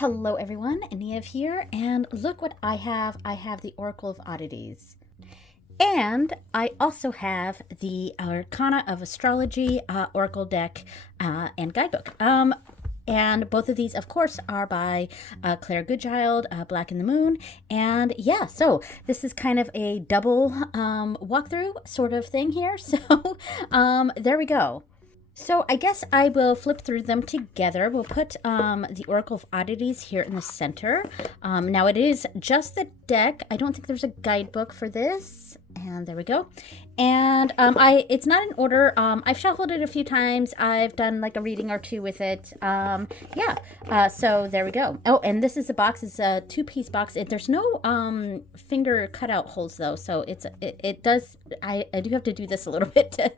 Hello everyone, Niev here, and look what I have. I have the Oracle of Oddities. And I also have the Arcana of Astrology Oracle deck and guidebook. And both of these, of course, are by Claire Goodchild, Black in the Moon. And yeah, so this is kind of a double walkthrough sort of thing here. So there we go. So I guess I will flip through them together. We'll put the Oracle of Oddities here in the center. Now it is just the deck. I don't think there's a guidebook for this. And there we go. And it's not in order. I've shuffled it a few times. I've done like a reading or two with it. So there we go. Oh, and this is a box. It's a two-piece box. There's no finger cutout holes though, so it does. I do have to do this a little bit to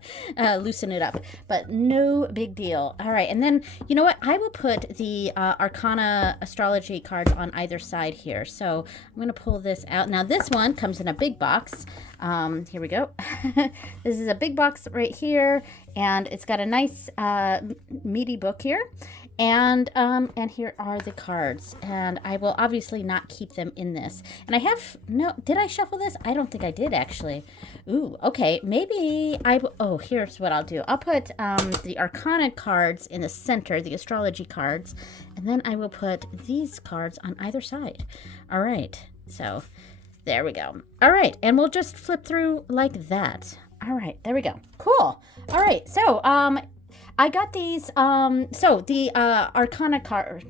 loosen it up, but no big deal. All right, and then you know what? I will put the Arcana Astrology cards on either side here. So I'm gonna pull this out. Now this one comes in a big box. Here we go. This is a big box right here, and it's got a nice meaty book here, and here are the cards, and I will obviously not keep them in this. And I have did I shuffle this? I don't think I did actually. Ooh, okay, maybe here's what I'll do. I'll put the Arcana cards in the center, the astrology cards, and then I will put these cards on either side. All right, so there we go. All right, and we'll just flip through like that. All right, there we go. Cool. All right, so I got these. So the Arcana card,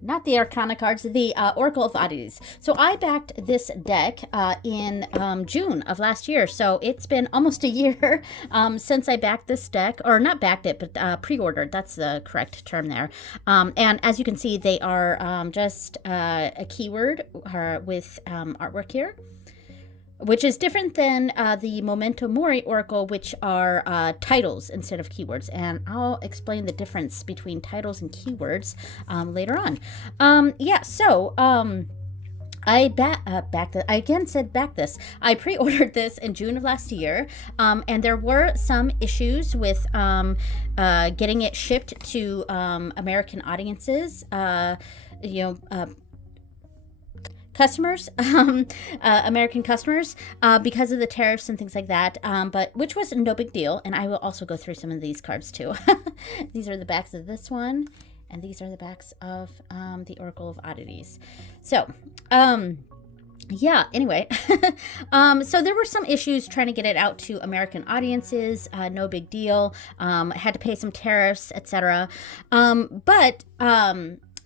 not the Arcana cards, the Oracle of Oddities. So I backed this deck in June of last year. So it's been almost a year since I backed this deck, or not backed it, but pre-ordered. That's the correct term there. And as you can see, they are just a keyword with artwork here, which is different than the Memento Mori Oracle, which are titles instead of keywords. And I'll explain the difference between titles and keywords later on. I backed this. I pre-ordered this in June of last year, and there were some issues with getting it shipped to American audiences. Customers, American customers, because of the tariffs and things like that, but which was no big deal. And I will also go through some of these cards too. These are the backs of this one, and these are the backs of the Oracle of Oddities. So, anyway, so there were some issues trying to get it out to American audiences. No big deal. Had to pay some tariffs, etc.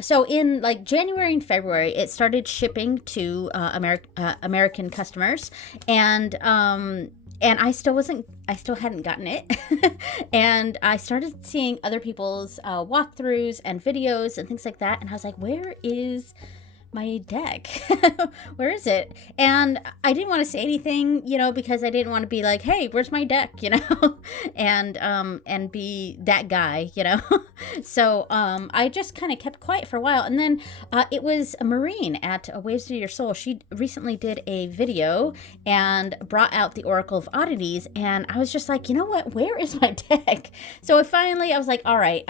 So in like January and February, it started shipping to American customers, and I still hadn't gotten it, and I started seeing other people's walkthroughs and videos and things like that, and I was like, where is my deck? Where is it? And I didn't want to say anything, because I didn't want to be like, hey, where's my deck, and be that guy, So I just kind of kept quiet for a while, and then it was Maureen at Waves to Your Soul. She recently did a video and brought out the Oracle of Oddities, and I was just like, you know what, where is my deck? So I was like, all right,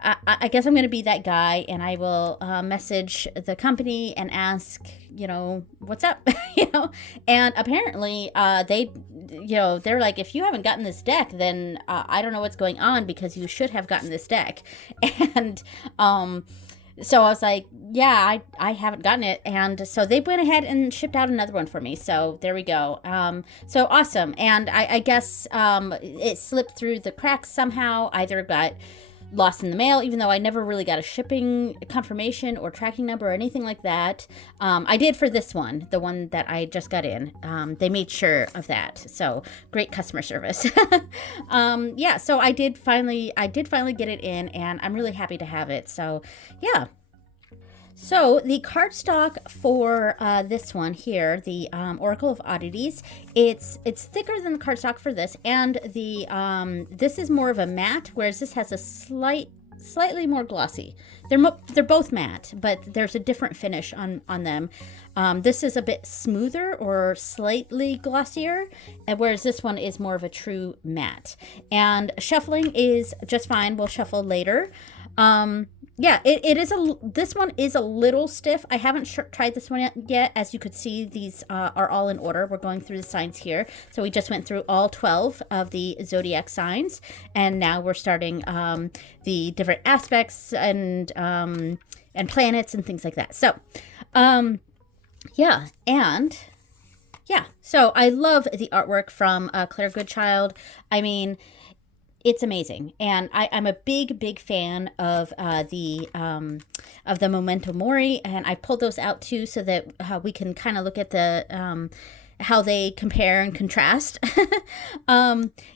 I guess I'm going to be that guy, and I will message the company and ask, what's up, and apparently they're like, if you haven't gotten this deck, then I don't know what's going on, because you should have gotten this deck. And so I was like, yeah, I haven't gotten it. And so they went ahead and shipped out another one for me. So there we go. So awesome. And I guess it slipped through the cracks somehow. Either got lost in the mail, even though I never really got a shipping confirmation or tracking number or anything like that. I did for this one, the one that I just got in. They made sure of that. So great customer service. So I did finally get it in, and I'm really happy to have it. So yeah. So the cardstock for this one here, the Oracle of Oddities, it's thicker than the cardstock for this, and the this is more of a matte, whereas this has a slightly more glossy. They're both matte, but there's a different finish on them. This is a bit smoother or slightly glossier, whereas this one is more of a true matte. And shuffling is just fine. We'll shuffle later. Yeah, it is this one is a little stiff. I haven't tried this one yet. As you could see, these are all in order. We're going through the signs here. So we just went through all 12 of the zodiac signs, and now we're starting the different aspects and planets and things like that. So, yeah, and yeah, so I love the artwork from Claire Goodchild. I mean, it's amazing, and I'm a big fan of the Memento Mori, and I pulled those out too so that we can kind of look at the how they compare and contrast.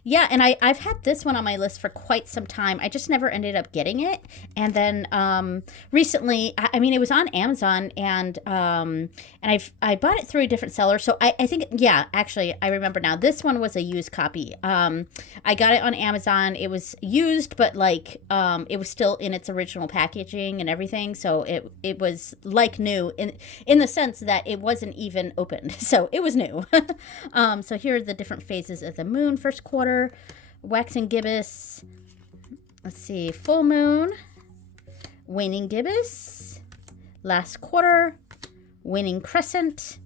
Yeah, and I've had this one on my list for quite some time. I just never ended up getting it, and then recently, I mean, it was on Amazon, and I bought it through a different seller. So I think, yeah, actually, I remember now. This one was a used copy. I got it on Amazon. It was used, but like it was still in its original packaging and everything. So it was like new in the sense that it wasn't even opened. So it was new. So here are the different phases of the moon. First quarter, waxing gibbous. Let's see, full moon, waning gibbous, last quarter, waning crescent,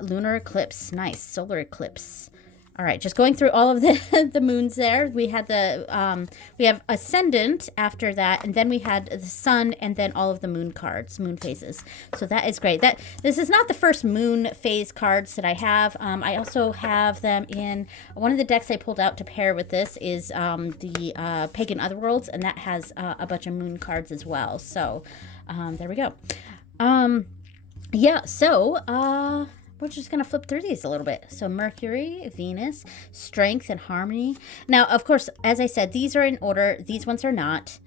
lunar eclipse. Nice, solar eclipse. All right, just going through all of the moons there. We had we have ascendant after that, and then we had the sun, and then all of the moon cards, moon phases. So that is great. This is not the first moon phase cards that I have. I also have them in one of the decks I pulled out to pair with this is the Pagan Otherworlds, and that has a bunch of moon cards as well. So there we go. Yeah, so we're just going to flip through these a little bit. So Mercury, Venus, Strength and Harmony. Now, of course, as I said, these are in order. These ones are not.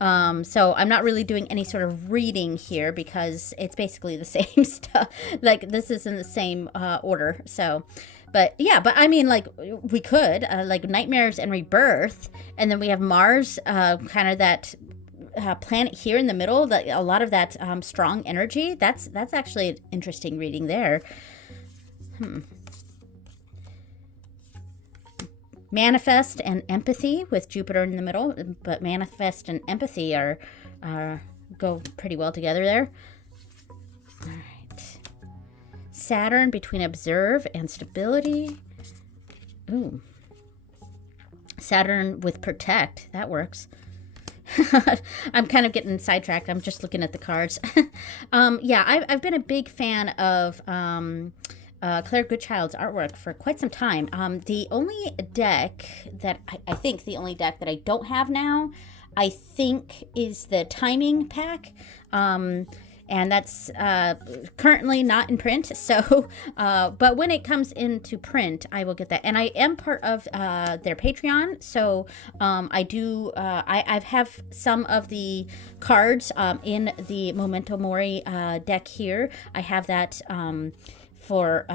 So I'm not really doing any sort of reading here because it's basically the same stuff. Like, this is in the same order. So, but yeah, but I mean, like, we could, like, Nightmares and Rebirth. And then we have Mars, kind of that planet here in the middle, a lot of that strong energy. That's actually an interesting reading there. Manifest and Empathy with Jupiter in the middle, but Manifest and Empathy are go pretty well together there. All right. Saturn between Observe and Stability. Ooh. Saturn with Protect. That works. I'm kind of getting sidetracked. I'm just looking at the cards. Yeah, I've been a big fan of Claire Goodchild's artwork for quite some time. The only deck that I think the only deck that I don't have now, I think, is the Timing pack. And that's currently not in print. So, but when it comes into print, I will get that. And I am part of their Patreon. So I do, I have some of the cards in the Memento Mori deck here. I have that for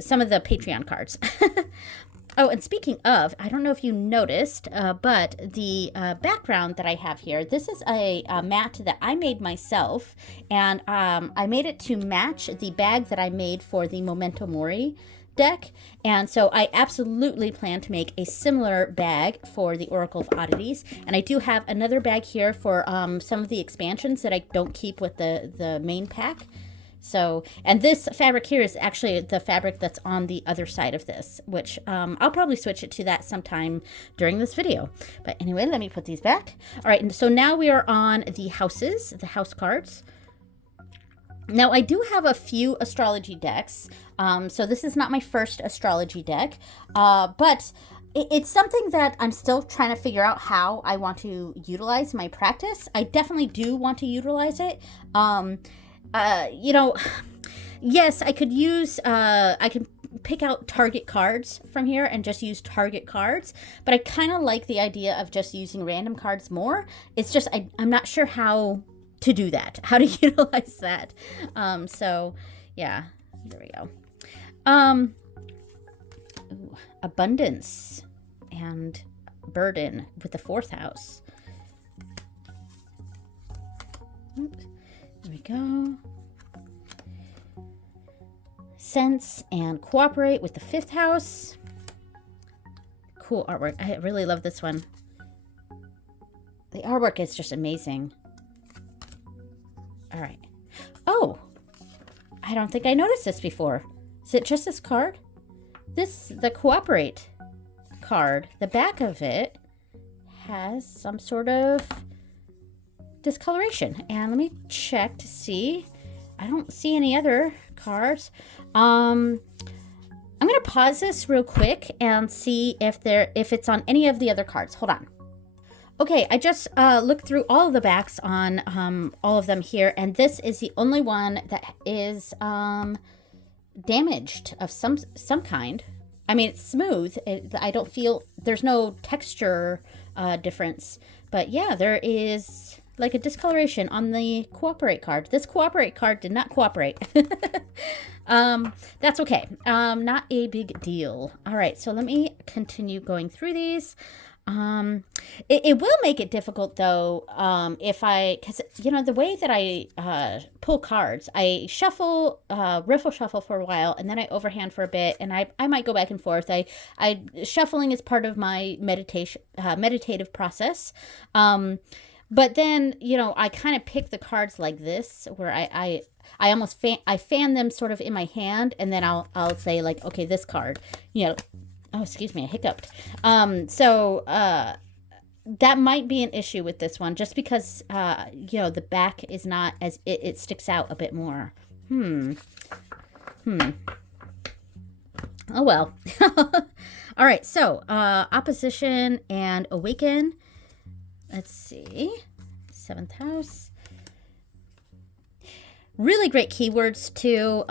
some of the Patreon cards. Oh, and speaking of, I don't know if you noticed, but the background that I have here, this is a mat that I made myself, and I made it to match the bag that I made for the Memento Mori deck, and so I absolutely plan to make a similar bag for the Oracle of Oddities, and I do have another bag here for some of the expansions that I don't keep with the main pack. So, and this fabric here is actually the fabric that's on the other side of this, which I'll probably switch it to that sometime during this video. But anyway, let me put these back. All right, and so now we are on the houses, the house cards. Now, I do have a few astrology decks. So this is not my first astrology deck, but it's something that I'm still trying to figure out how I want to utilize my practice. I definitely do want to utilize it. You know, yes, I could use, I can pick out target cards from here and just use target cards, but I kind of like the idea of just using random cards more. It's just, I'm not sure how to do that, how to utilize that. So yeah, there we go. Ooh, abundance and burden with the 4th house. Oops. There we go. Sense and cooperate with the 5th house. Cool artwork. I really love this one. The artwork is just amazing. All right. Oh, I don't think I noticed this before. Is it just this card? The Cooperate card, the back of it has some sort of discoloration. And let me check to see. I don't see any other cards. I'm going to pause this real quick and see if it's on any of the other cards. Hold on. Okay, I just looked through all of the backs on all of them here, and this is the only one that is damaged of some kind. I mean, it's smooth. I don't feel, there's no texture difference. But yeah, there is like a discoloration on the Cooperate card. This Cooperate card did not cooperate. That's okay. Not a big deal. All right, so let me continue going through these. It will make it difficult though, because you know, the way that I pull cards, I shuffle, riffle shuffle for a while, and then I overhand for a bit, and I might go back and forth. Shuffling is part of my meditative process. But then, you know, I kind of pick the cards like this, where I almost fan them sort of in my hand, and then I'll say like, okay, this card, you know. Oh, excuse me, I hiccuped. So that might be an issue with this one, just because, you know, the back is not as, it sticks out a bit more. Oh, well. All right, so opposition and awaken. Let's see. 7th house. Really great keywords to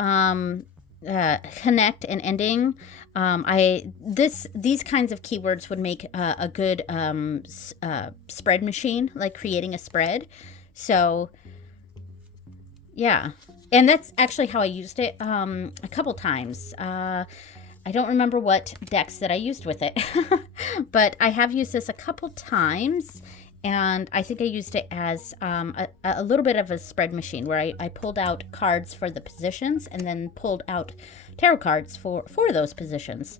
connect and ending. These kinds of keywords would make a good spread machine, like creating a spread. So yeah, and that's actually how I used it a couple times. I don't remember what decks that I used with it, but I have used this a couple times, and I think I used it as a little bit of a spread machine, where I pulled out cards for the positions and then pulled out tarot cards for those positions.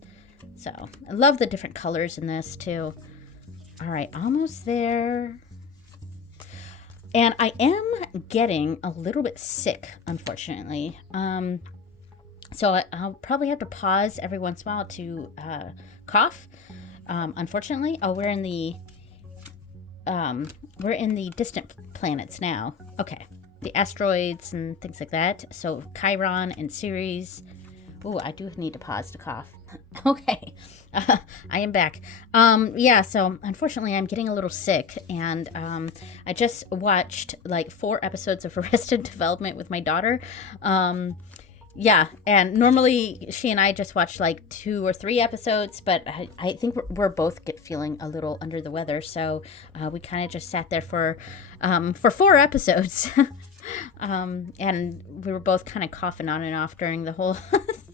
So I love the different colors in this too. All right, almost there. And I am getting a little bit sick, unfortunately. So I'll probably have to pause every once in a while to cough. Unfortunately, we're in the distant planets now. Okay, the asteroids and things like that. So Chiron and Ceres. Oh, I do need to pause to cough. Okay, I am back. Yeah, so unfortunately I'm getting a little sick, and I just watched like 4 episodes of Arrested Development with my daughter. Yeah, and normally she and I just watch like 2 or 3 episodes, but I think we're both feeling a little under the weather, so we kind of just sat there for 4 episodes. And we were both kind of coughing on and off during the whole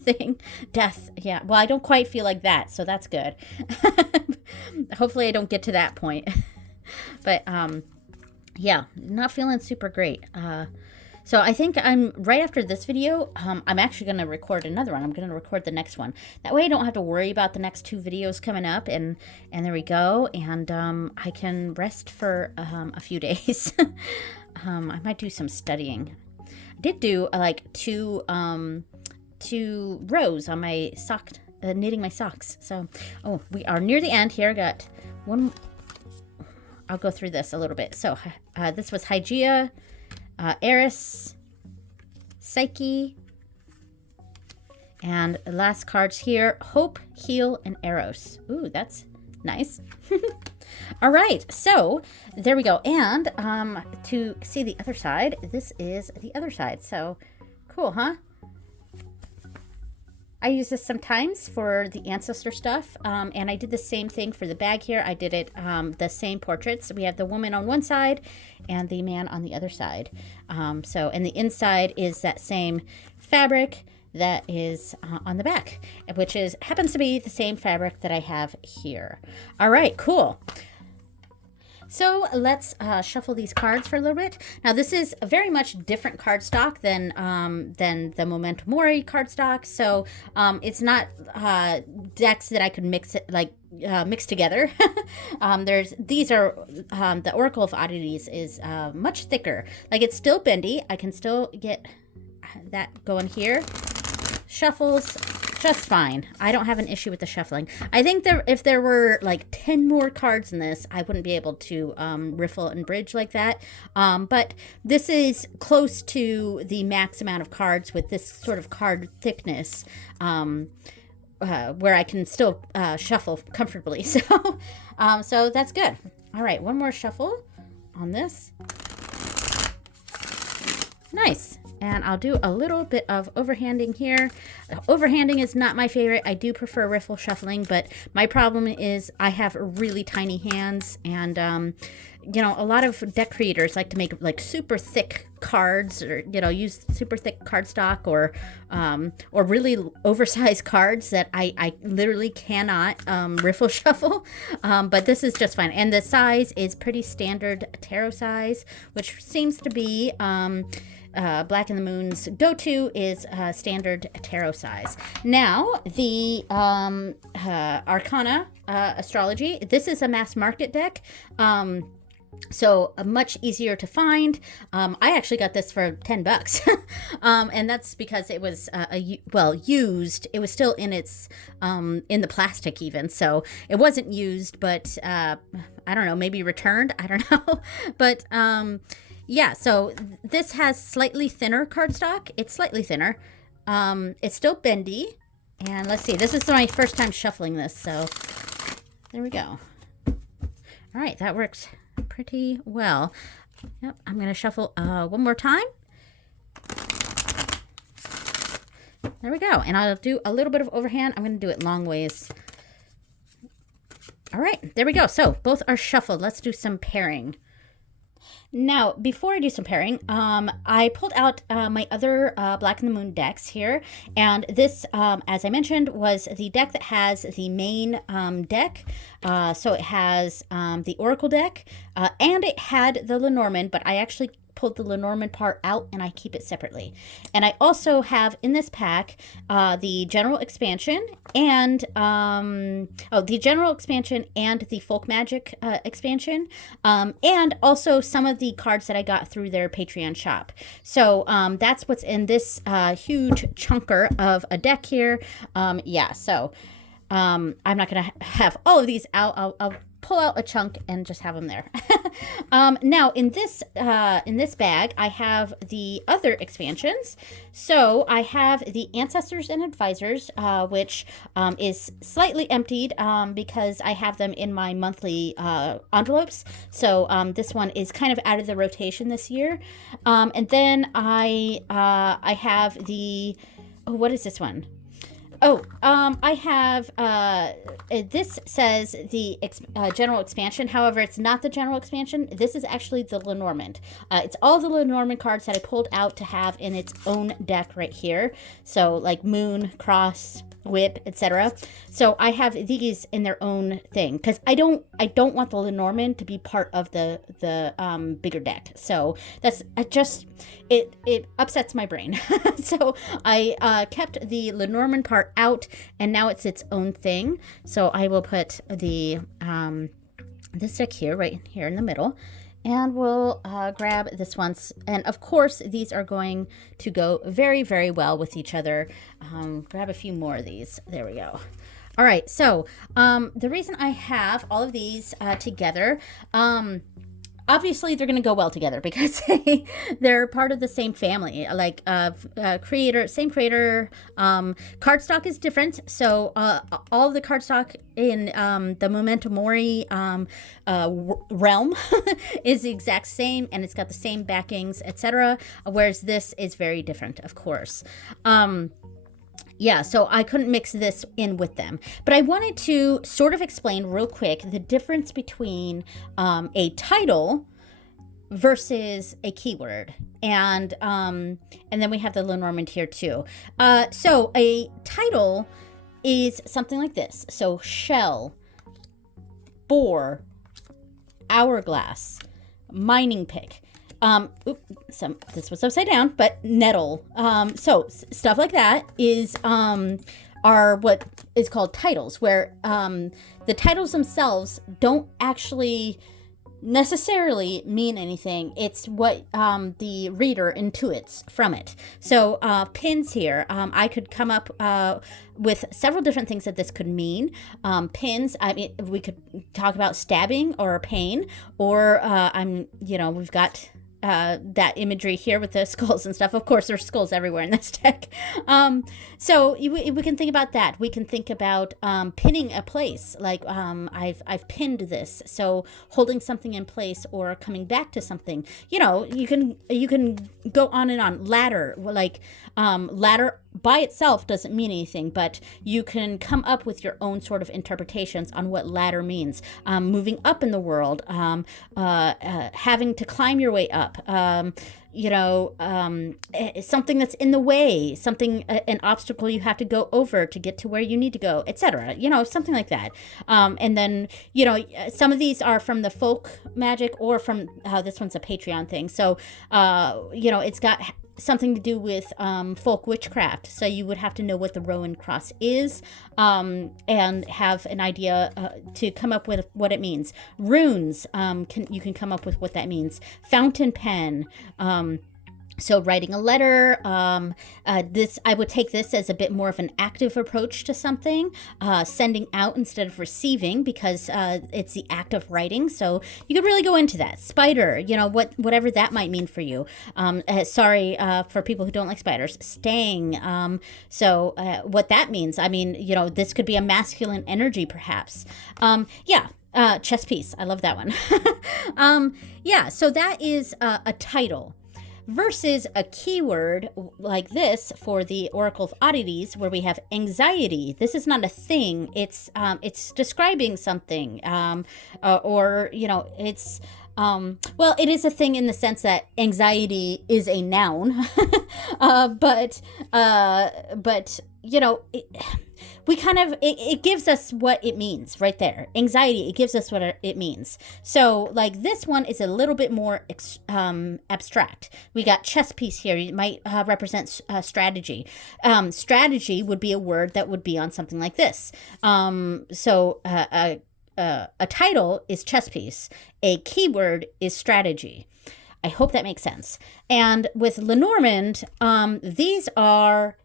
thing. Death, yeah. Well, I don't quite feel like that, so that's good. Hopefully I don't get to that point. But yeah, not feeling super great. So I think I'm right after this video, I'm actually going to record another one. I'm going to record the next one. That way I don't have to worry about the next 2 videos coming up, and there we go. And I can rest for a few days. I might do some studying. I did do like 2 rows on my sock, knitting my socks. So, we are near the end here. Got one. I'll go through this a little bit. So this was Hygeia, Eris, Psyche, and the last cards here, Hope, Heal, and Eros. Ooh, that's nice. All right, so there we go. And to see the other side, this is the other side. So cool, huh? I use this sometimes for the ancestor stuff, and I did the same thing for the bag here. I did it the same portraits. We have the woman on one side and the man on the other side. And the inside is that same fabric that is on the back, which happens to be the same fabric that I have here. All right, cool. So let's shuffle these cards for a little bit. Now this is a very much different cardstock than the Memento Mori cardstock. So it's not decks that I could mix it, like mixed together. These are the Oracle of Oddities is much thicker. Like, it's still bendy. I can still get that going here. Shuffles just fine. I don't have an issue with the shuffling. I think if there were like 10 more cards in this, I wouldn't be able to riffle and bridge like that. But this is close to the max amount of cards with this sort of card thickness, where I can still shuffle comfortably. So that's good. All right, one more shuffle on this. Nice. And I'll do a little bit of overhanding here. Overhanding is not my favorite. I do prefer riffle shuffling, but my problem is I have really tiny hands, and you know, a lot of deck creators like to make like super thick cards, or you know, use super thick cardstock, or really oversized cards that I literally cannot riffle shuffle. But this is just fine, and the size is pretty standard tarot size, which seems to be Black and the Moon's go-to is standard tarot size. Now, the Arcana Astrology. This is a mass market deck. So much easier to find. I actually got this for $10, and that's because it was used. It was still in its in the plastic even, so it wasn't used, but I don't know, maybe returned. I don't know, but yeah. So this has slightly thinner cardstock. It's slightly thinner. It's still bendy, and let's see. This is my first time shuffling this, so there we go. All right, that works pretty well. Yep, I'm going to shuffle one more time. There we go. And I'll do a little bit of overhand. I'm going to do it long ways. All right, there we go. So both are shuffled. Let's do some pairing. Now, before I do some pairing, I pulled out my other Black and the Moon decks here, and this, as I mentioned, was the deck that has the main deck. So it has the Oracle deck, and it had the Lenormand, but I actually pulled the Lenormand part out and I keep it separately. And I also have in this pack the general expansion and the general expansion and the folk magic expansion, and also some of the cards that I got through their Patreon shop. So that's what's in this huge chunker of a deck here. Yeah, so I'm not gonna have all of these out. I'll pull out a chunk and just have them there. Now in this bag, I have the other expansions. So I have the Ancestors and Advisors, which is slightly emptied because I have them in my monthly envelopes. So this one is kind of out of the rotation this year. And then I have the, oh, what is this one? Oh, I have, this says the general expansion. However, it's not the general expansion. This is actually the Lenormand. It's all the Lenormand cards that I pulled out to have in its own deck right here. So like Moon, Cross, Whip, etc. So I have these in their own thing because I don't want the Lenormand to be part of the bigger deck. So that's it upsets my brain. So I kept the Lenormand part out, and now it's its own thing. So I will put the this deck here, right here in the middle, and we'll grab this one. And of course, these are going to go very, very well with each other. Grab a few more of these. There we go. All right, so the reason I have all of these together, obviously they're going to go well together because they're part of the same family, like same creator. Cardstock is different, so all of the cardstock in the Memento Mori realm is the exact same, and it's got the same backings, etc. Whereas this is very different, of course. Yeah, so I couldn't mix this in with them. But I wanted to sort of explain real quick the difference between a title versus a keyword. And then we have the Lenormand here too. So a title is something like this. So shell, boar, hourglass, mining pick. This was upside down, but nettle. So stuff like that is are what is called titles, where the titles themselves don't actually necessarily mean anything. It's what the reader intuits from it. So pins here, I could come up with several different things that this could mean. Pins, I mean, we could talk about stabbing or pain, or we've got that imagery here with the skulls and stuff. Of course, there's skulls everywhere in this deck. So we can think about that. We can think about pinning a place, like I've pinned this. So holding something in place or coming back to something. You can go on and on. Ladder, like ladder by itself doesn't mean anything, but you can come up with your own sort of interpretations on what ladder means. Moving up in the world, having to climb your way up, something that's in the way, something, an obstacle you have to go over to get to where you need to go, etc. Something like that. And then, some of these are from the folk magic or from, this one's a Patreon thing. So, it's got something to do with folk witchcraft. So you would have to know what the Rowan cross is, and have an idea to come up with what it means. Runes, you can come up with what that means. Fountain pen, so writing a letter, I would take this as a bit more of an active approach to something, sending out instead of receiving, because it's the act of writing. So you could really go into that. Spider, whatever that might mean for you. Sorry for people who don't like spiders. Staying. So what that means, I mean, this could be a masculine energy, perhaps. Chess piece. I love that one. So that is a title. Versus a keyword like this for the Oracle of Oddities, where we have anxiety. This is not a thing. It's describing something, it's it is a thing in the sense that anxiety is a noun, but it gives us what it means right there. Anxiety, it gives us what it means. So like this one is a little bit more abstract. We got chess piece here. It might represent strategy. Strategy would be a word that would be on something like this. A title is chess piece. A keyword is strategy. I hope that makes sense. And with Lenormand, these are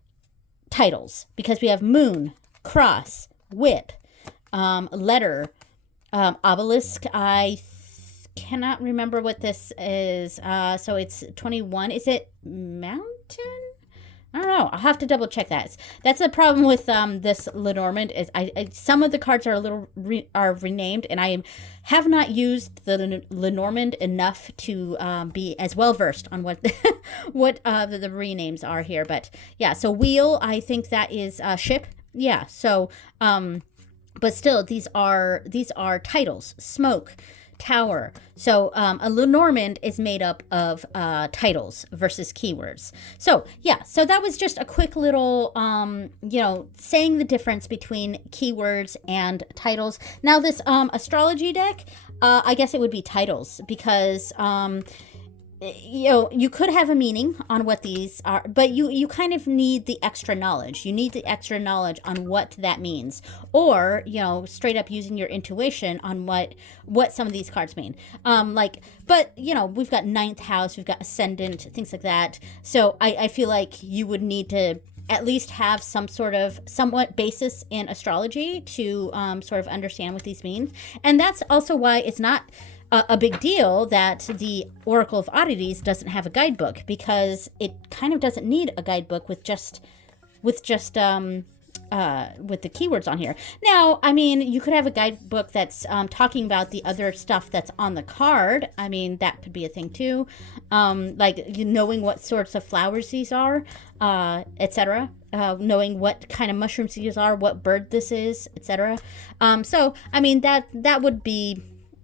titles, because we have moon, cross, whip, letter, obelisk. I cannot remember what this is. So it's 21. Is it mountain? I don't know. I'll have to double check that. That's the problem with this Lenormand is some of the cards are a little renamed, and I have not used the Lenormand enough to be as well versed on what what the renames are here. But yeah, so wheel, I think that is ship. Yeah. So but still, these are titles. Smoke, tower. So a Lenormand is made up of titles versus keywords. So yeah, so that was just a quick little saying the difference between keywords and titles. Now this astrology deck, I guess it would be titles, because you could have a meaning on what these are, but you kind of need the extra knowledge. You need the extra knowledge on what that means, or straight up using your intuition on what some of these cards mean. But we've got ninth house, we've got ascendant, things like that. So I feel like you would need to at least have some sort of somewhat basis in astrology to sort of understand what these mean. And that's also why it's not a big deal that the Oracle of Oddities doesn't have a guidebook, because it kind of doesn't need a guidebook with the keywords on here. Now, I mean, you could have a guidebook that's talking about the other stuff that's on the card. I mean, that could be a thing too. Knowing what sorts of flowers these are, etc. Knowing what kind of mushrooms these are, what bird this is, etc. So, I mean, that would be,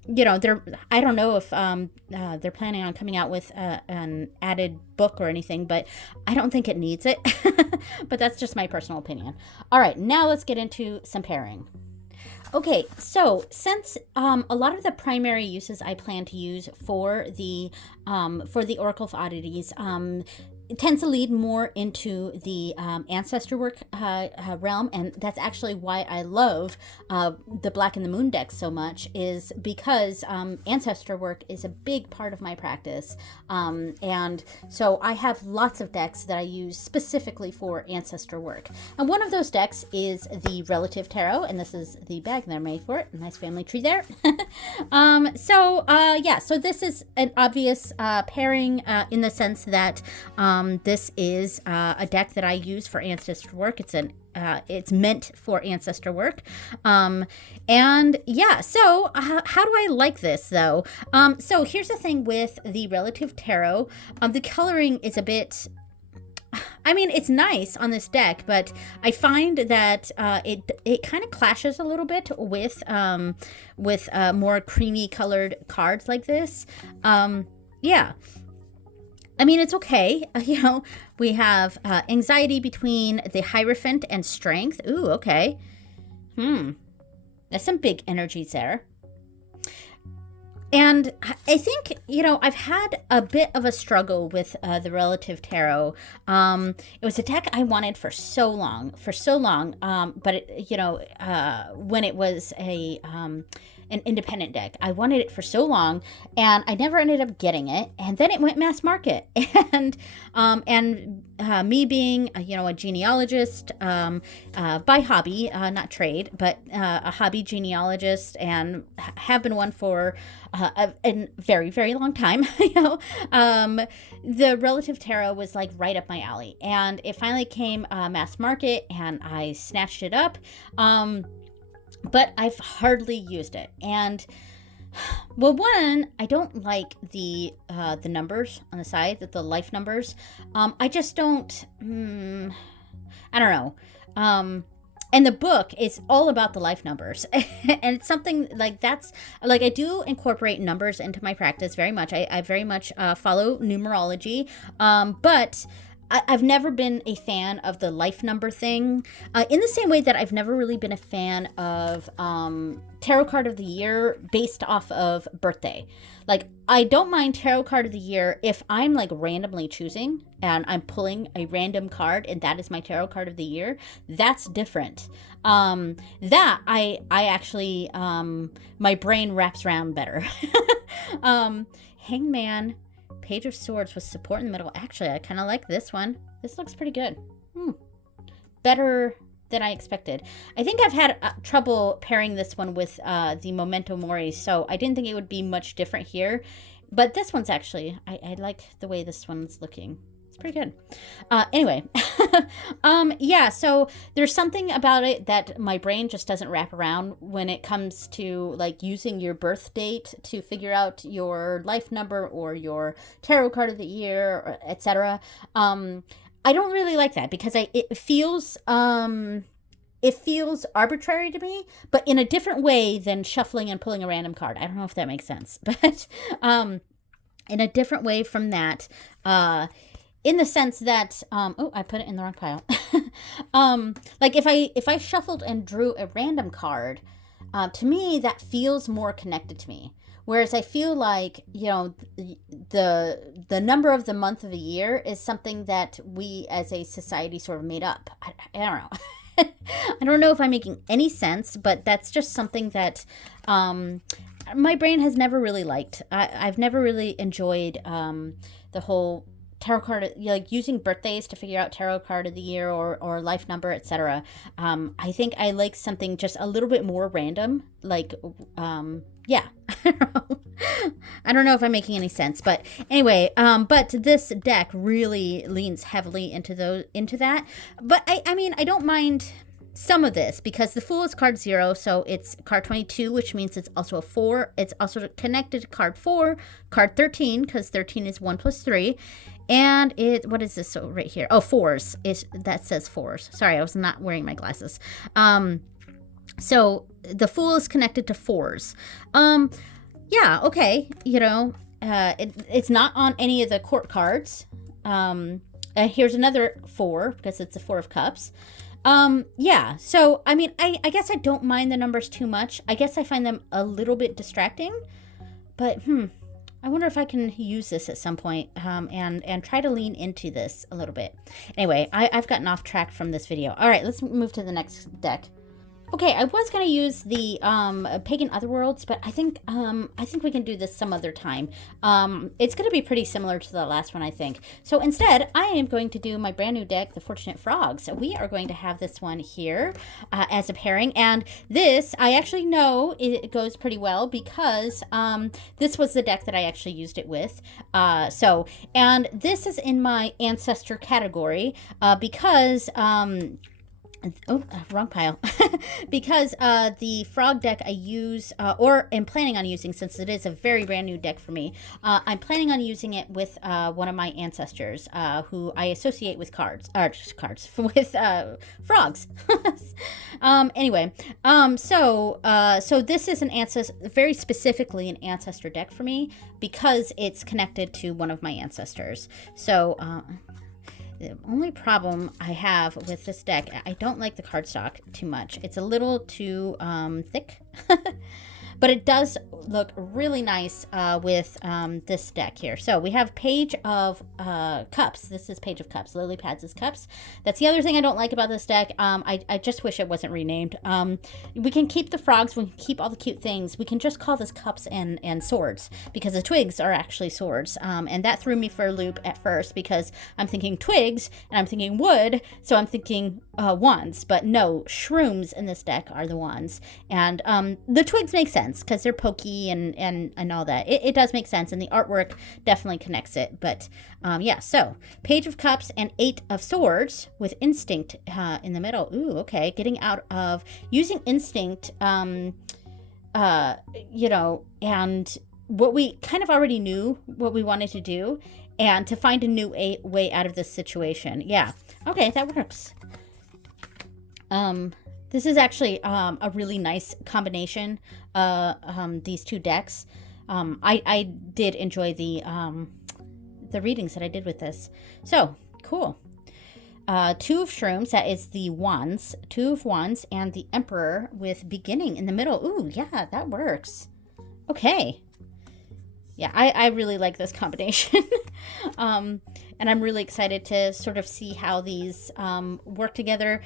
I don't know if they're planning on coming out with an added book or anything, but I don't think it needs it. But that's just my personal opinion. All right, now let's get into some pairing. Okay, so since a lot of the primary uses I plan to use for the Oracle of Oddities, it tends to lead more into the ancestor work realm, and that's actually why I love the Black and the Moon deck so much, is because ancestor work is a big part of my practice, and so I have lots of decks that I use specifically for ancestor work. And one of those decks is the Relative Tarot, and this is the bag they're made for it. Nice family tree there. So this is an obvious pairing in the sense that this is a deck that I use for ancestor work. It's meant for ancestor work. So how do I like this though? So here's the thing with the Relative Tarot. The coloring is a bit, I mean, it's nice on this deck, but I find that it kind of clashes a little bit with more creamy colored cards like this. I mean, it's okay. We have anxiety between the Hierophant and Strength. Ooh, okay. There's some big energies there. And I think, I've had a bit of a struggle with the Relative Tarot. It was a deck I wanted for so long, but when it was an independent deck, I wanted it for so long, and I never ended up getting it. And then it went mass market, and me being a genealogist by hobby, not trade, but a hobby genealogist, and have been one for a very, very long time. The Relative Tarot was like right up my alley, and it finally came mass market, and I snatched it up. But I've hardly used it. And, well, one, I don't like the numbers on the side, the life numbers. I just don't, I don't know. And the book is all about the life numbers. And it's something like that's, like, I do incorporate numbers into my practice very much. I very much follow numerology. But I've never been a fan of the life number thing, in the same way that I've never really been a fan of Tarot Card of the Year based off of birthday. Like, I don't mind Tarot Card of the Year if I'm like randomly choosing and I'm pulling a random card and that is my Tarot Card of the Year. That's different. That I actually, my brain wraps around better. Hangman. Page of Swords with support in the middle. Actually, I kind of like this one. This looks pretty good. Better than I expected. I think I've had trouble pairing this one with the Memento Mori, so I didn't think it would be much different here. But this one's actually, I like the way this one's looking. It's pretty good. Anyway, so there's something about it that my brain just doesn't wrap around when it comes to like using your birth date to figure out your life number or your Tarot Card of the Year, etc. I don't really like that because it feels arbitrary to me, but in a different way than shuffling and pulling a random card. I don't know if that makes sense, but in a different way from that. In the sense that, I put it in the wrong pile. Like if I shuffled and drew a random card, to me that feels more connected to me. Whereas I feel like, the number of the month of the year is something that we as a society sort of made up. I don't know. I don't know if I'm making any sense, but that's just something that my brain has never really liked. I've never really enjoyed the whole tarot card, like using birthdays to figure out Tarot Card of the Year or life number, etc. I think I like something just a little bit more random, like I don't know if I'm making any sense, but anyway, but this deck really leans heavily into that. But I mean, I don't mind some of this because the Fool is card 0, so it's card 22, which means it's also a 4. It's also connected to card 4, card 13, because 13 is 1 plus 3. And what is this right here? Oh, 4s. That says 4s. Sorry, I was not wearing my glasses. So the Fool is connected to 4s. Okay. It's not on any of the court cards. Here's another 4 because it's a 4 of Cups. So, I mean, I guess I don't mind the numbers too much. I guess I find them a little bit distracting, but, I wonder if I can use this at some point, and try to lean into this a little bit. Anyway, I've gotten off track from this video. All right, let's move to the next deck. Okay, I was gonna use the Pagan Otherworlds, but I think we can do this some other time. It's gonna be pretty similar to the last one, I think. So instead, I am going to do my brand new deck, the Fortunate Frogs. So we are going to have this one here as a pairing, and this I actually know it goes pretty well because this was the deck that I actually used it with. And this is in my ancestor category because oh, wrong pile. Because the frog deck I use, or am planning on using, since it is a very brand new deck for me, I'm planning on using it with one of my ancestors, who I associate with with frogs. Anyway, so this is an ancestor, very specifically an ancestor deck for me because it's connected to one of my ancestors. So, the only problem I have with this deck, I don't like the cardstock too much. It's a little too thick, but it does look really nice with this deck here. So we have Page of Cups. This is Page of Cups, Lily Pads' Cups. That's the other thing I don't like about this deck. I just wish it wasn't renamed. We can keep the frogs, we can keep all the cute things. We can just call this Cups and Swords because the twigs are actually swords. And that threw me for a loop at first because I'm thinking twigs and I'm thinking wood, so I'm thinking wands. But no, shrooms in this deck are the wands. And the twigs make sense because they're pokey and all that. It does make sense, and the artwork definitely connects it. But yeah, so Page of Cups and Eight of Swords with Instinct in the middle. Ooh, okay, getting out of using Instinct, you know, and what we kind of already knew what we wanted to do, and to find a new way out of this situation. Yeah, okay, that works. This is actually a really nice combination, these two decks. I did enjoy the readings that I did with this. So, cool. Two of Shrooms, that is the Wands. Two of Wands and the Emperor with Beginning in the middle. Ooh, yeah, that works. Okay. Yeah, I really like this combination. And I'm really excited to sort of see how these work together.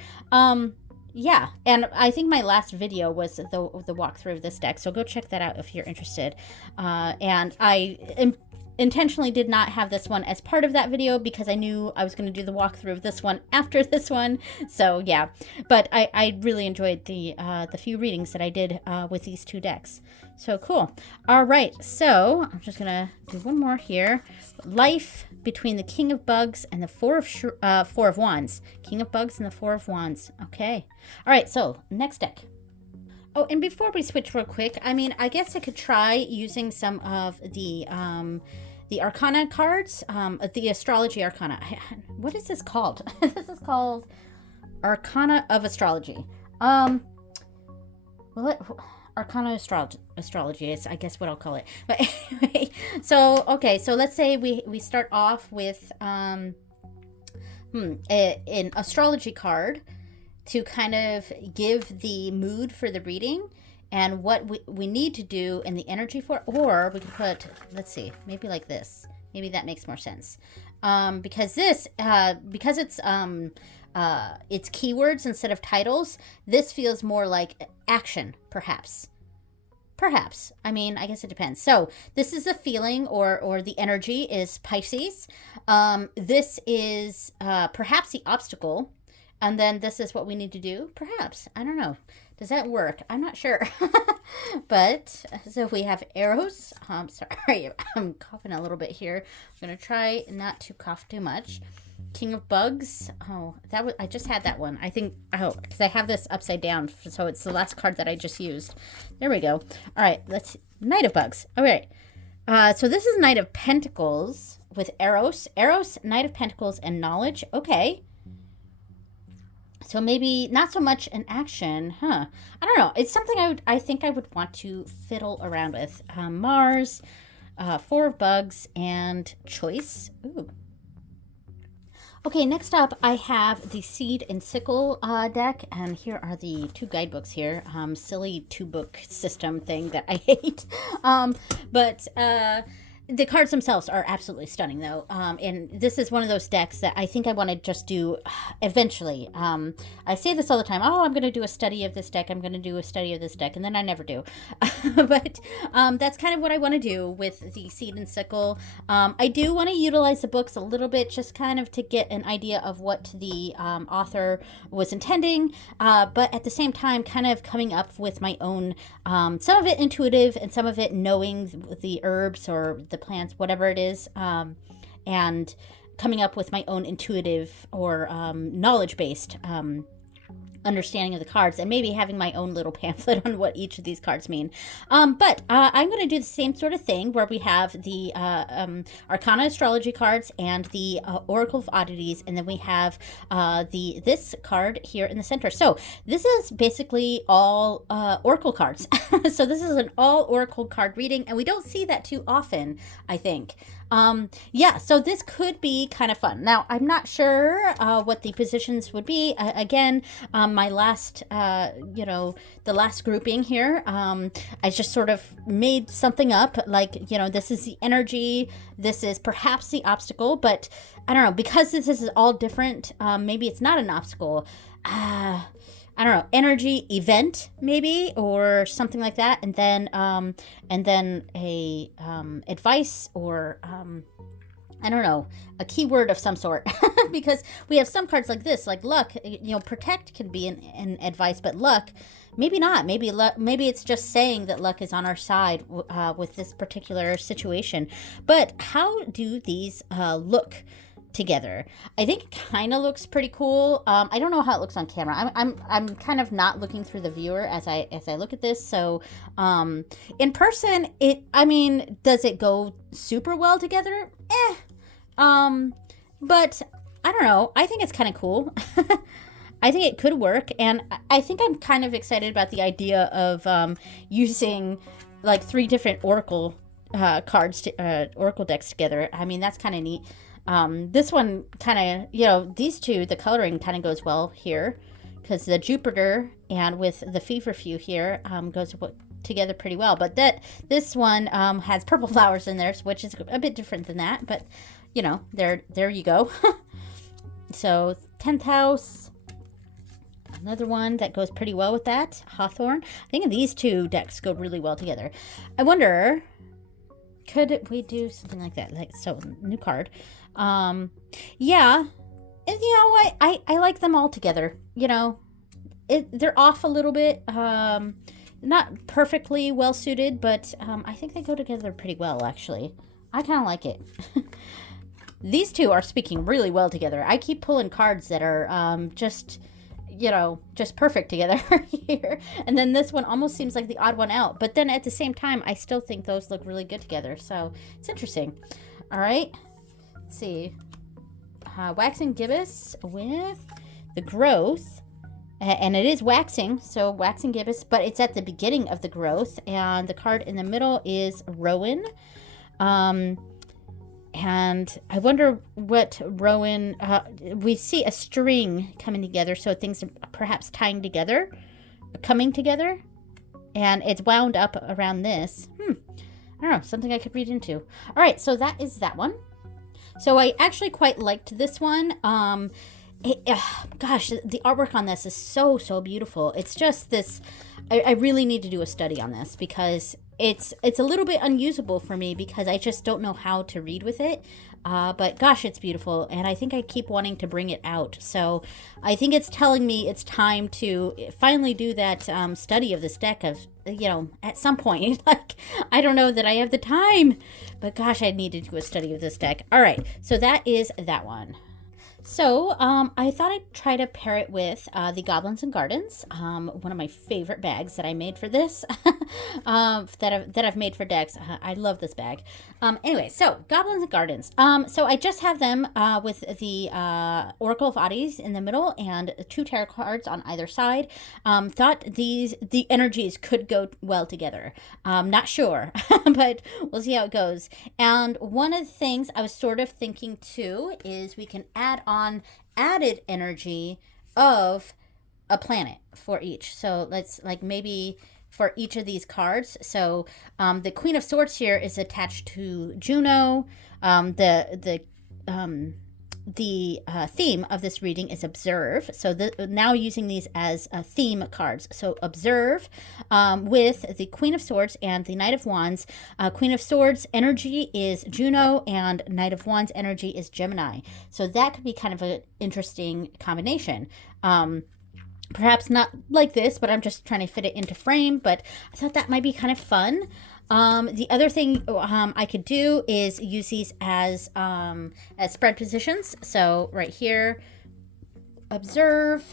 Yeah, and I think my last video was the walkthrough of this deck, so go check that out if you're interested. And I intentionally did not have this one as part of that video because I knew I was going to do the walkthrough of this one after this one. So yeah, but I really enjoyed the few readings that I did with these two decks. So cool. All right, so I'm just gonna do one more here. Life between the King of Bugs and the Four of Wands. King of Bugs and the Four of Wands. Okay. All right, so next deck. Oh, and before we switch real quick, I mean, I guess I could try using some of the Arcana cards, the Astrology Arcana. What is this called? This is called Arcana of Astrology. Arcana Astrology is, I guess, what I'll call it. But anyway, so, okay, so let's say we start off with an astrology card to kind of give the mood for the reading and what we need to do in the energy for, or we can put, let's see, maybe like this. Maybe that makes more sense. Because this, because it's keywords instead of titles, this feels more like action, perhaps. Perhaps. I mean, I guess it depends. So this is the feeling or the energy is Pisces. This is perhaps the obstacle. And then this is what we need to do. Perhaps. I don't know. Does that work? I'm not sure. But, so we have Eros. Sorry, I'm coughing a little bit here. I'm going to try not to cough too much. King of Bugs. Oh, that was, I just had that one. I think, because I have this upside down. So it's the last card that I just used. There we go. All right, let's, Knight of Bugs. All right. So this is Knight of Pentacles with Eros. Eros, Knight of Pentacles, and Knowledge. Okay. So maybe not so much an action, huh? I don't know. It's something I think I would want to fiddle around with. Mars, Four of Bugs, and Choice. Ooh. Okay, next up I have the Seed and Sickle deck, and here are the two guidebooks here. Silly two-book system thing that I hate. But The cards themselves are absolutely stunning, though. And this is one of those decks that I think I want to just do eventually. I say this all the time. Oh, I'm going to do a study of this deck. I'm going to do a study of this deck. And then I never do. But that's kind of what I want to do with the Seed and Sickle. I do want to utilize the books a little bit, just kind of to get an idea of what the author was intending. But at the same time, kind of coming up with my own, some of it intuitive and some of it knowing the herbs or the plants, whatever it is, and coming up with my own intuitive or knowledge-based understanding of the cards, and maybe having my own little pamphlet on what each of these cards mean. But I'm going to do the same sort of thing where we have the Arcana Astrology cards and the Oracle of Oddities, and then we have this card here in the center. So this is basically all Oracle cards. So this is an all Oracle card reading, and we don't see that too often, I think. Yeah, so this could be kind of fun. Now, I'm not sure what the positions would be. Again, my last, the last grouping here, I just sort of made something up, like, this is the energy, this is perhaps the obstacle, but I don't know, because this is all different, maybe it's not an obstacle. I don't know, energy event maybe, or something like that, and then a advice, or I don't know, a keyword of some sort, because we have some cards like this, like luck. Protect can be an advice, but luck, maybe not. Maybe it's just saying that luck is on our side with this particular situation. But how do these look together? I think it kind of looks pretty cool. I don't know how it looks on camera. I'm kind of not looking through the viewer as I look at this. So in person, does it go super well together? But I don't know. I think it's kind of cool. I think it could work, and I think I'm kind of excited about the idea of using like 3 different Oracle cards, Oracle decks together. I mean, that's kind of neat. This one kind of, these two, the coloring kind of goes well here, because the Jupiter and with the feverfew here goes together pretty well. But this one has purple flowers in there, which is a bit different than that. But there you go. So 10th house, another one that goes pretty well with that, Hawthorne. I think these two decks go really well together. I wonder, could we do something like that? So new card. Yeah, and you know what? I like them all together. They're off a little bit. Not perfectly well suited, but I think they go together pretty well, actually. I kind of like it. These two are speaking really well together. I keep pulling cards that are just perfect together here. And then this one almost seems like the odd one out. But then at the same time, I still think those look really good together. So it's interesting. All right. Let's see. Waxing gibbous with the growth. And it is waxing. So waxing gibbous. But it's at the beginning of the growth. And the card in the middle is Rowan. And I wonder what Rowan, we see a string coming together, so things are perhaps tying together, coming together, and it's wound up around this. I don't know, something I could read into. All right, so that is that one. So I actually quite liked this one. Gosh, the artwork on this is so beautiful. It's just this, I really need to do a study on this, because it's a little bit unusable for me, because I just don't know how to read with it. But gosh, it's beautiful, and I think I keep wanting to bring it out. So I think it's telling me it's time to finally do that study of this deck of, at some point. Like, I don't know that I have the time, but gosh, I need to do a study of this deck. All right, so that is that one. So I thought I'd try to pair it with the Goblins and Gardens, one of my favorite bags that I made for this, that I've made for decks. I love this bag. Anyway, so Goblins and Gardens. So I just have them with the Oracle of Oddities in the middle and 2 tarot cards on either side. Thought the energies could go well together. Not sure, but we'll see how it goes. And one of the things I was sort of thinking too is we can add on added energy of a planet for each. So let's maybe for each of these cards. So the Queen of Swords here is attached to Juno. The theme of this reading is observe. So now using these as theme cards. So observe with the Queen of Swords and the Knight of Wands. Queen of Swords energy is Juno and Knight of Wands energy is Gemini. So that could be kind of an interesting combination. Perhaps not like this, but I'm just trying to fit it into frame. But I thought that might be kind of fun. The other thing I could do is use these as spread positions. So right here, observe,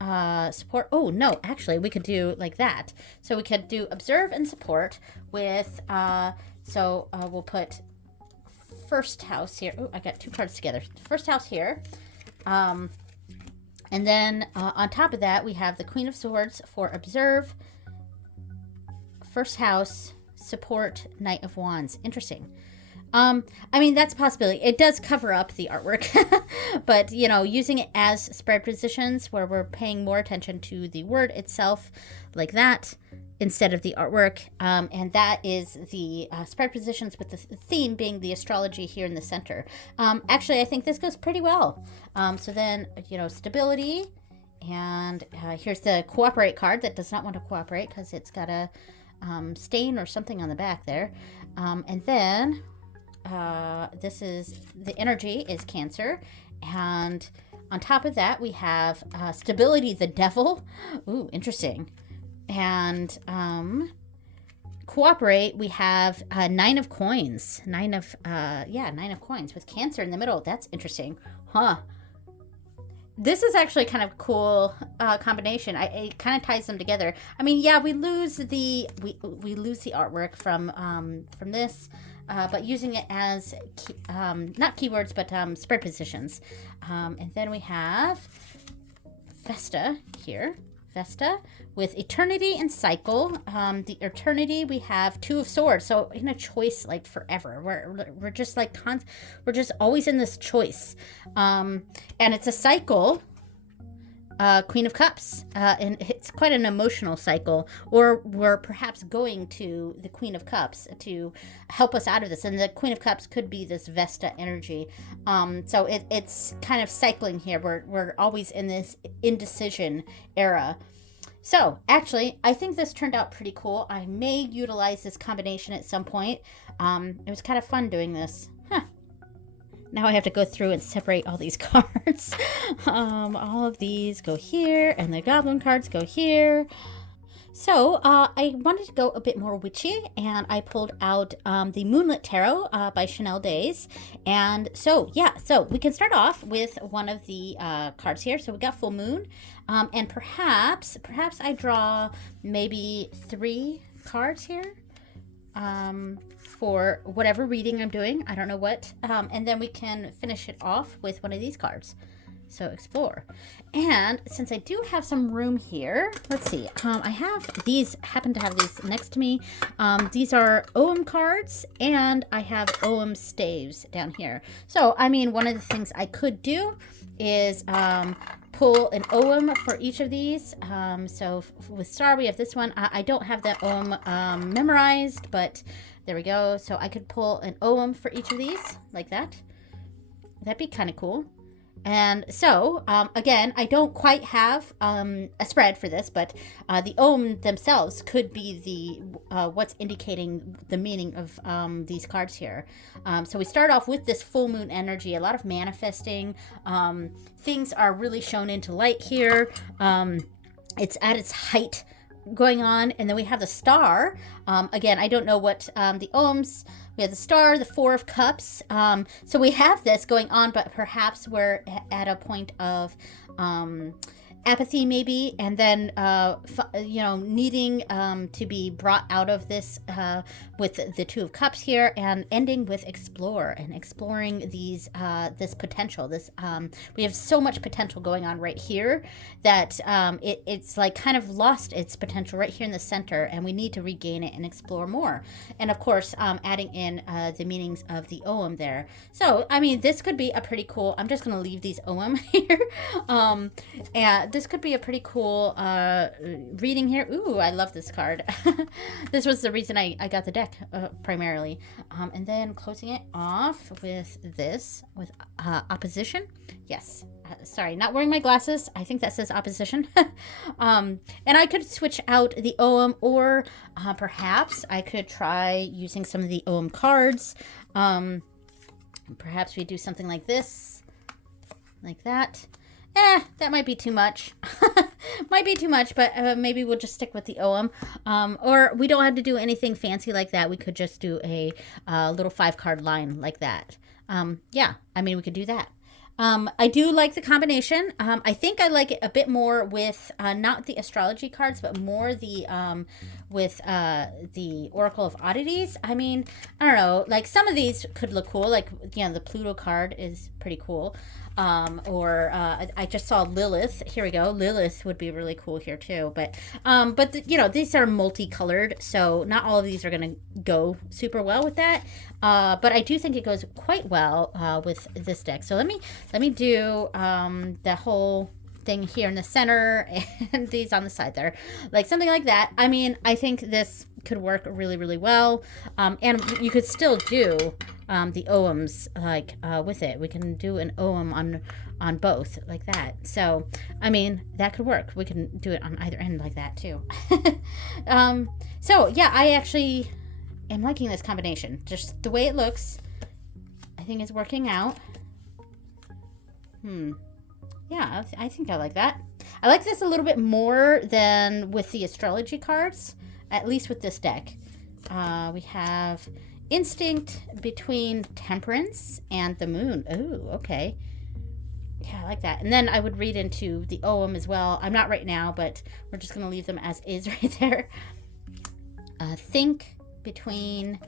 support. Oh, no, actually, we could do like that. So we could do observe and support with, we'll put first house here. Oh, I got two cards together. First house here. And then on top of that, we have the Queen of Swords for observe, first house, support, Knight of Wands. Interesting. I mean, that's a possibility. It does cover up the artwork, but, you know, using it as spread positions where we're paying more attention to the word itself like that instead of the artwork. And that is the spread positions with the theme being the astrology here in the center. Actually, I think this goes pretty well. So then, you know, stability, and here's the cooperate card that does not want to cooperate because it's got a stain or something on the back there. And then this is the energy is Cancer, and on top of that we have stability, the devil. Ooh, interesting. And cooperate, we have Nine of Coins. Nine of Coins with Cancer in the middle. That's interesting. Huh. This is actually kind of a cool combination. It kind of ties them together. I mean, yeah, we lose the artwork from this, but using it as not keywords but spread positions. And then we have Vesta here. Vesta with eternity and cycle. The eternity, we have Two of Swords, so in a choice like forever. We're just like we're just always in this choice, and it's a cycle. Queen of Cups, and it's quite an emotional cycle, or we're perhaps going to the Queen of Cups to help us out of this, and the Queen of Cups could be this Vesta energy. So it's kind of cycling here. We're always in this indecision era. So actually, I think this turned out pretty cool. I may utilize this combination at some point. It was kind of fun doing this. Now I have to go through and separate all these cards. All of these go here, and the goblin cards go here. So I wanted to go a bit more witchy, and I pulled out the Moonlit Tarot by Chanel Days. And so, yeah, so we can start off with one of the cards here. So we got Full Moon, and perhaps I draw maybe 3 cards here. For whatever reading I'm doing, I don't know what, and then we can finish it off with one of these cards. So explore. And since I do have some room here, let's see, I happen to have these next to me. These are OM cards, and I have OM staves down here. So I mean, one of the things I could do is pull an OM for each of these. So with Star, we have this one. I don't have the OM memorized, but there we go. So I could pull an OM for each of these, like that. That'd be kind of cool. And so, again, I don't quite have a spread for this, but the OM themselves could be the what's indicating the meaning of these cards here. So we start off with this full moon energy, a lot of manifesting. Things are really shown into light here. It's at its height going on, and then we have the Star. Again, I don't know what the OMs. We have the Star, the Four of Cups. So we have this going on, but perhaps we're at a point of apathy maybe, and then needing to be brought out of this with the Two of Cups here, and ending with explore and exploring these this potential. This we have so much potential going on right here that it's like kind of lost its potential right here in the center, and we need to regain it and explore more. And of course, adding in the meanings of the OM there. So I mean, this could be a pretty cool. I'm just going to leave these OM here, and this could be a pretty cool reading here. Ooh, I love this card. This was the reason I got the deck primarily. And then closing it off with this, with opposition. Yes. Sorry, not wearing my glasses. I think that says opposition. And I could switch out the OM, or perhaps I could try using some of the OM cards. Perhaps we do something like this, like that. That might be too much. Might be too much, but maybe we'll just stick with the OM. Or we don't have to do anything fancy like that. We could just do a little 5-card line like that. Yeah, I mean, we could do that. I do like the combination. I think I like it a bit more with not the astrology cards, but more the with the Oracle of Oddities. I mean, I don't know, like some of these could look cool, like, you know, the Pluto card is pretty cool. I just saw Lilith. Here we go. Lilith would be really cool here too. But you know, these are multicolored, so not all of these are going to go super well with that. But I do think it goes quite well with this deck. So let me do the whole thing here in the center and these on the side there, like something like that. I mean, I think this could work really, really well. And you could still do the OMs like with it. We can do an OM on both like that. So I mean, that could work. We can do it on either end like that too. So yeah, I actually am liking this combination. Just the way it looks, I think it's working out. Yeah, I think I like that. I like this a little bit more than with the astrology cards, at least with this deck. We have Instinct between Temperance and the Moon. Oh, okay. Yeah, I like that. And then I would read into the OM as well. I'm not right now, but we're just going to leave them as is right there. Think between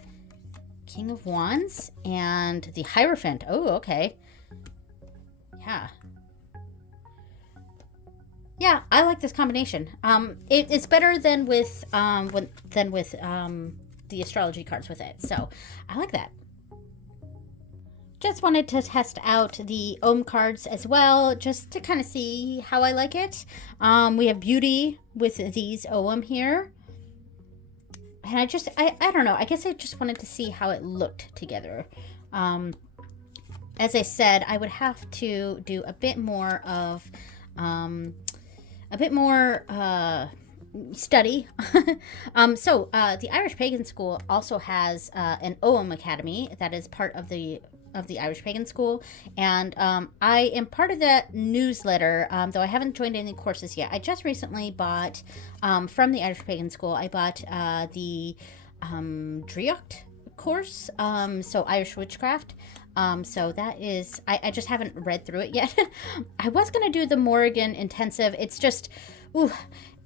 King of Wands and the Hierophant. Oh, okay. Yeah. Yeah, I like this combination. It's better than with the astrology cards with it. So I like that. Just wanted to test out the OM cards as well, just to kind of see how I like it. We have Beauty with these OM here. And I don't know, I guess I just wanted to see how it looked together. As I said, I would have to do a bit more of study. The Irish Pagan School also has an OM Academy that is part of the Irish Pagan School, and I am part of that newsletter, though I haven't joined any courses yet. I just recently bought from the Irish Pagan School. I bought the Driocht course, so Irish Witchcraft. So that is, I just haven't read through it yet. I was going to do the Morrigan Intensive. It's just,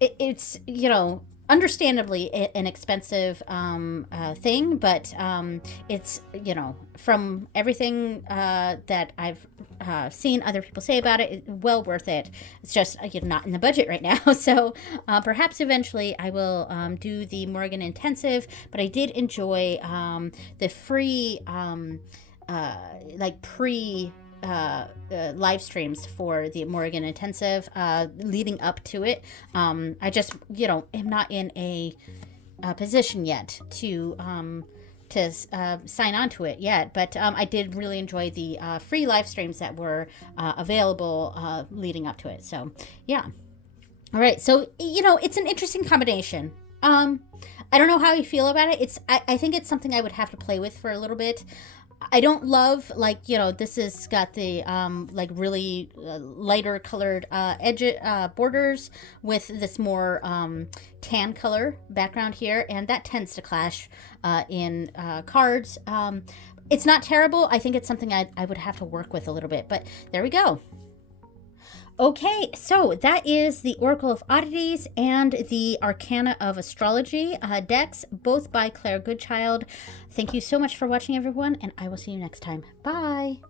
it's, you know, understandably an expensive thing, but it's, you know, from everything that I've seen other people say about it, it's well worth it. It's just, you know, not in the budget right now. So perhaps eventually I will do the Morrigan Intensive, but I did enjoy the free live streams for the Morrigan Intensive leading up to it. I just, you know, am not in a position yet to sign on to it yet, but I did really enjoy the free live streams that were available leading up to it. So yeah. All right, so, you know, it's an interesting combination. I don't know how you feel about it. I think it's something I would have to play with for a little bit. I don't love, like, you know, this has got the like really lighter colored borders with this more tan color background here, and that tends to clash in cards. It's not terrible. I think it's something I would have to work with a little bit, but there we go. Okay, so that is the Oracle of Oddities and the Arcana of Astrology decks, both by Claire Goodchild. Thank you so much for watching, everyone, and I will see you next time. Bye!